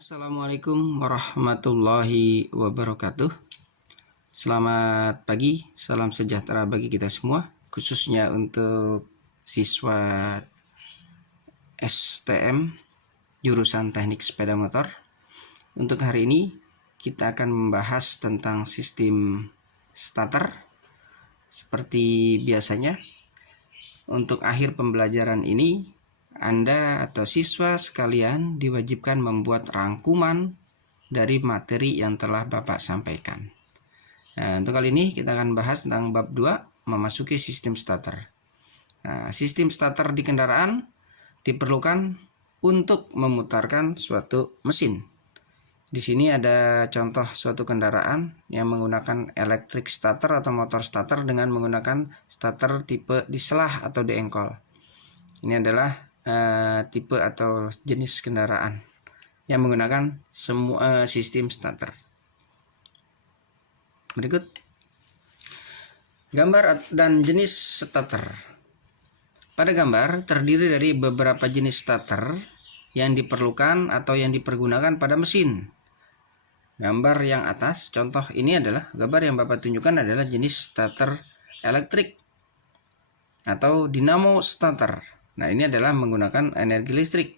Assalamualaikum warahmatullahi wabarakatuh. Selamat pagi, salam sejahtera bagi kita semua, khususnya untuk siswa STM jurusan Teknik Sepeda Motor. Untuk hari ini kita akan membahas tentang sistem starter. Seperti biasanya, untuk akhir pembelajaran ini Anda atau siswa sekalian diwajibkan membuat rangkuman dari materi yang telah Bapak sampaikan. Nah, untuk kali ini kita akan bahas tentang bab 2, memasuki sistem starter. Nah, sistem starter di kendaraan diperlukan untuk memutarkan suatu mesin. Di sini ada contoh suatu kendaraan yang menggunakan electric starter atau motor starter dengan menggunakan starter tipe diselah atau diengkol. Ini adalah tipe atau jenis kendaraan yang menggunakan semua sistem starter. Berikut gambar dan jenis starter. Pada gambar terdiri dari beberapa jenis starter yang diperlukan atau yang dipergunakan pada mesin. Gambar yang atas, contoh ini adalah gambar yang Bapak tunjukkan adalah jenis starter elektrik atau dynamo starter. Nah, ini adalah menggunakan energi listrik.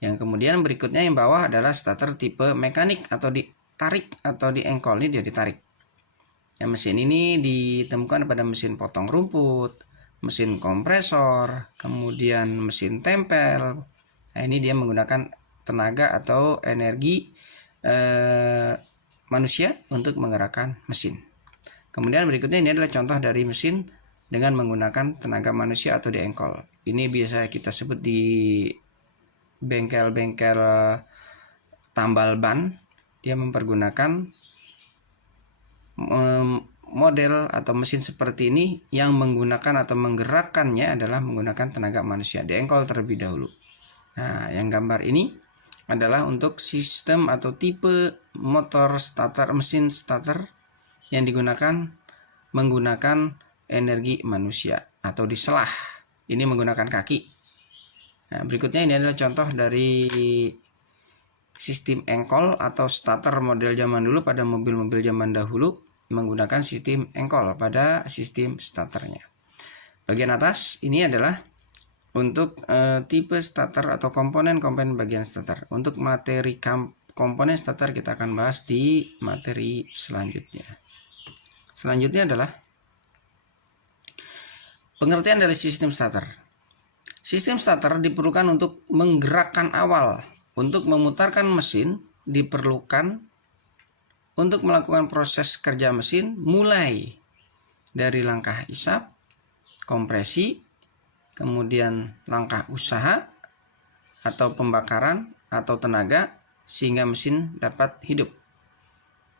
Yang kemudian berikutnya yang bawah adalah starter tipe mekanik atau ditarik atau diengkol. Ini dia ditarik. Yang mesin ini ditemukan pada mesin potong rumput, mesin kompresor, kemudian mesin tempel. Nah, ini dia menggunakan tenaga atau energi manusia untuk menggerakkan mesin. Kemudian berikutnya ini adalah contoh dari mesin dengan menggunakan tenaga manusia atau diengkol. Ini biasa kita sebut di bengkel-bengkel tambal ban. Dia mempergunakan model atau mesin seperti ini yang menggunakan atau menggerakkannya adalah menggunakan tenaga manusia, diengkol terlebih dahulu. Nah, yang gambar ini adalah untuk sistem atau tipe motor starter, mesin starter yang digunakan menggunakan energi manusia atau diselah. Ini menggunakan kaki. Nah, berikutnya ini adalah contoh dari sistem engkol atau starter model zaman dulu pada mobil-mobil zaman dahulu menggunakan sistem engkol pada sistem starternya. Bagian atas ini adalah untuk tipe starter atau komponen-komponen bagian starter. Untuk materi komponen starter kita akan bahas di materi selanjutnya. Selanjutnya adalah pengertian dari sistem starter. Sistem starter diperlukan untuk menggerakkan awal. Untuk memutarkan mesin diperlukan untuk melakukan proses kerja mesin mulai dari langkah isap, kompresi, kemudian langkah usaha atau pembakaran atau tenaga sehingga mesin dapat hidup.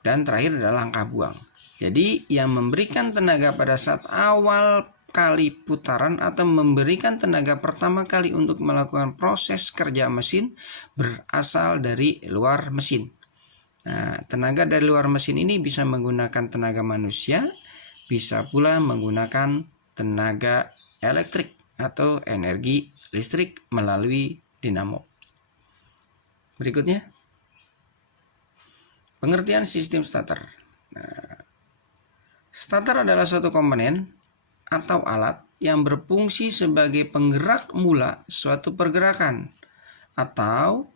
Dan terakhir adalah langkah buang. Jadi yang memberikan tenaga pada saat awal kali putaran atau memberikan tenaga pertama kali untuk melakukan proses kerja mesin berasal dari luar mesin. Nah, tenaga dari luar mesin ini bisa menggunakan tenaga manusia, bisa pula menggunakan tenaga elektrik atau energi listrik melalui dinamo. Berikutnya, pengertian sistem starter. Nah, starter adalah suatu komponen atau alat yang berfungsi sebagai penggerak mula suatu pergerakan, atau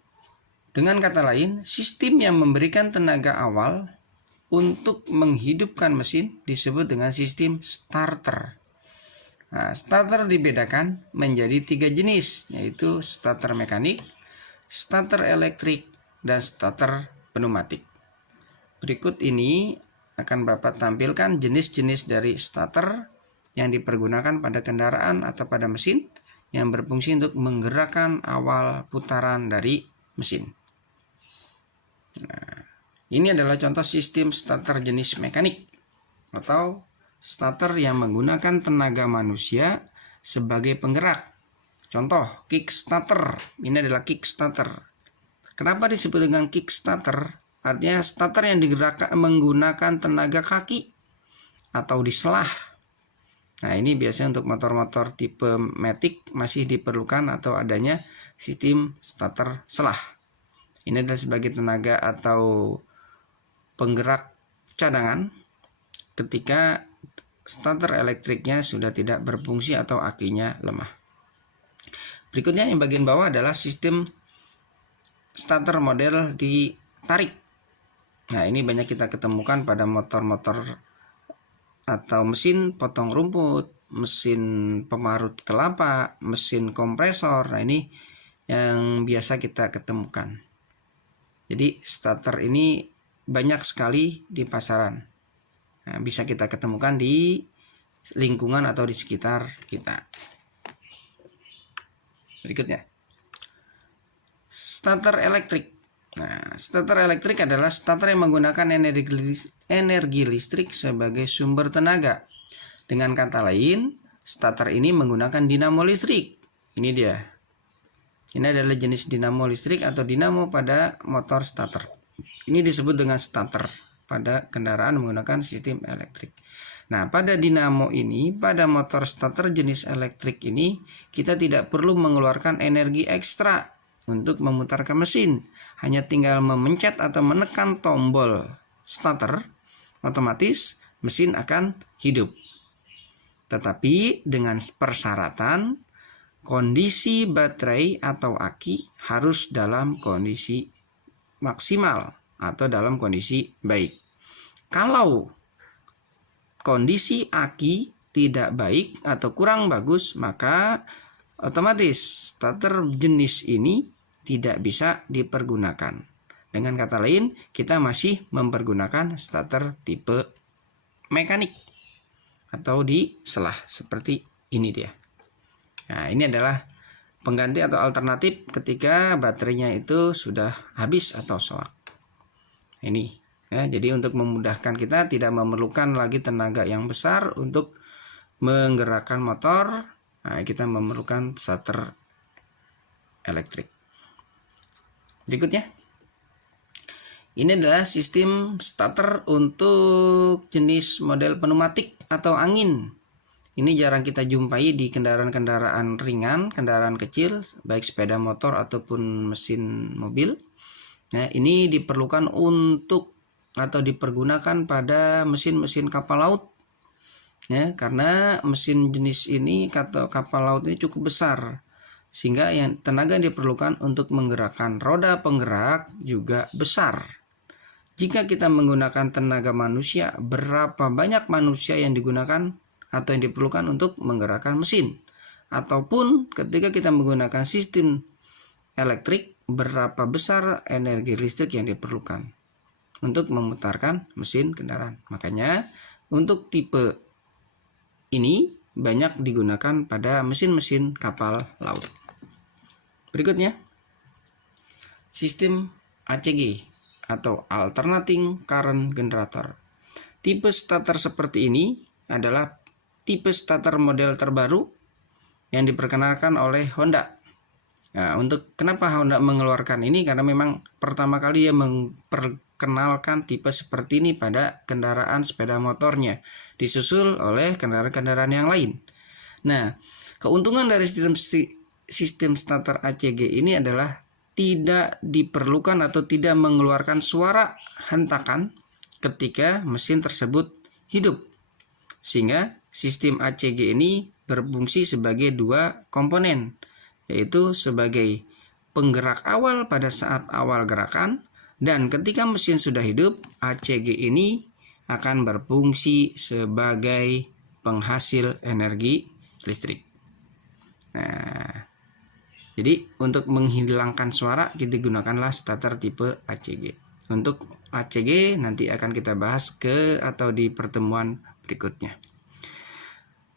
dengan kata lain, sistem yang memberikan tenaga awal untuk menghidupkan mesin disebut dengan sistem starter. Nah, starter dibedakan menjadi 3 jenis, yaitu starter mekanik, starter elektrik, dan starter pneumatik. Berikut ini akan Bapak tampilkan jenis-jenis dari starter yang dipergunakan pada kendaraan atau pada mesin yang berfungsi untuk menggerakkan awal putaran dari mesin. Nah, ini adalah contoh sistem starter jenis mekanik atau starter yang menggunakan tenaga manusia sebagai penggerak. Contoh kick starter. Ini adalah kick starter. Kenapa disebut dengan kick starter? Artinya starter yang digerakkan menggunakan tenaga kaki atau diselah. Nah, ini biasanya untuk motor-motor tipe matic masih diperlukan atau adanya sistem starter selah. Ini adalah sebagai tenaga atau penggerak cadangan ketika starter elektriknya sudah tidak berfungsi atau akinya lemah. Berikutnya yang bagian bawah adalah sistem starter model ditarik. Nah, ini banyak kita ketemukan pada motor-motor atau mesin potong rumput, mesin pemarut kelapa, mesin kompresor. Nah, ini yang biasa kita ketemukan. Jadi starter ini banyak sekali di pasaran. Nah, bisa kita ketemukan di lingkungan atau di sekitar kita. Berikutnya, starter elektrik. Nah, starter elektrik adalah starter yang menggunakan energi listrik sebagai sumber tenaga. Dengan kata lain, starter ini menggunakan dinamo listrik. Ini dia. Ini adalah jenis dinamo listrik atau dinamo pada motor starter. Ini disebut dengan starter pada kendaraan menggunakan sistem elektrik. Nah, pada dinamo ini, pada motor starter jenis elektrik ini, kita tidak perlu mengeluarkan energi ekstra untuk memutarkan mesin. Hanya tinggal memencet atau menekan tombol starter, otomatis mesin akan hidup. Tetapi dengan persyaratan kondisi baterai atau aki harus dalam kondisi maksimal atau dalam kondisi baik. Kalau kondisi aki tidak baik atau kurang bagus, maka otomatis starter jenis ini tidak bisa dipergunakan. Dengan kata lain, kita masih mempergunakan starter tipe mekanik atau di selah seperti ini dia. Nah, ini adalah pengganti atau alternatif ketika baterainya itu sudah habis atau soak. Ini ya, jadi untuk memudahkan kita tidak memerlukan lagi tenaga yang besar untuk menggerakkan motor. Nah, kita memerlukan starter elektrik. Berikutnya, ini adalah sistem starter untuk jenis model pneumatik atau angin. Ini jarang kita jumpai di kendaraan-kendaraan ringan, kendaraan kecil, baik sepeda motor ataupun mesin mobil. Nah, ini diperlukan untuk atau dipergunakan pada mesin-mesin kapal laut. Ya, karena mesin jenis ini atau kapal laut ini cukup besar. Sehingga yang tenaga yang diperlukan untuk menggerakkan roda penggerak juga besar. Jika kita menggunakan tenaga manusia, berapa banyak manusia yang digunakan atau yang diperlukan untuk menggerakkan mesin? Ataupun ketika kita menggunakan sistem elektrik, berapa besar energi listrik yang diperlukan untuk memutarkan mesin kendaraan? Makanya untuk tipe ini banyak digunakan pada mesin-mesin kapal laut. Berikutnya, sistem ACG atau Alternating Current Generator. Tipe starter seperti ini adalah tipe starter model terbaru yang diperkenalkan oleh Honda. Nah, untuk kenapa Honda mengeluarkan ini? Karena memang pertama kali dia memperkenalkan tipe seperti ini pada kendaraan sepeda motornya, disusul oleh kendaraan-kendaraan yang lain. Nah, keuntungan dari sistem starter ACG ini adalah tidak diperlukan atau tidak mengeluarkan suara hentakan ketika mesin tersebut hidup. Sehingga sistem ACG ini berfungsi sebagai dua komponen, yaitu sebagai penggerak awal pada saat awal gerakan, dan ketika mesin sudah hidup, ACG ini akan berfungsi sebagai penghasil energi listrik. Nah, jadi untuk menghilangkan suara kita gunakanlah starter tipe ACG. Untuk ACG nanti akan kita bahas atau di pertemuan berikutnya.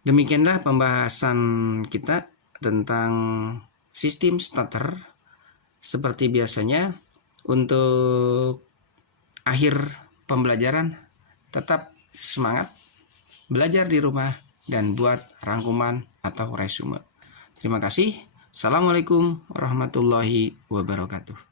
Demikianlah pembahasan kita tentang sistem starter. Seperti biasanya, untuk akhir pembelajaran tetap semangat, belajar di rumah, dan buat rangkuman atau resume. Terima kasih. Assalamualaikum warahmatullahi wabarakatuh.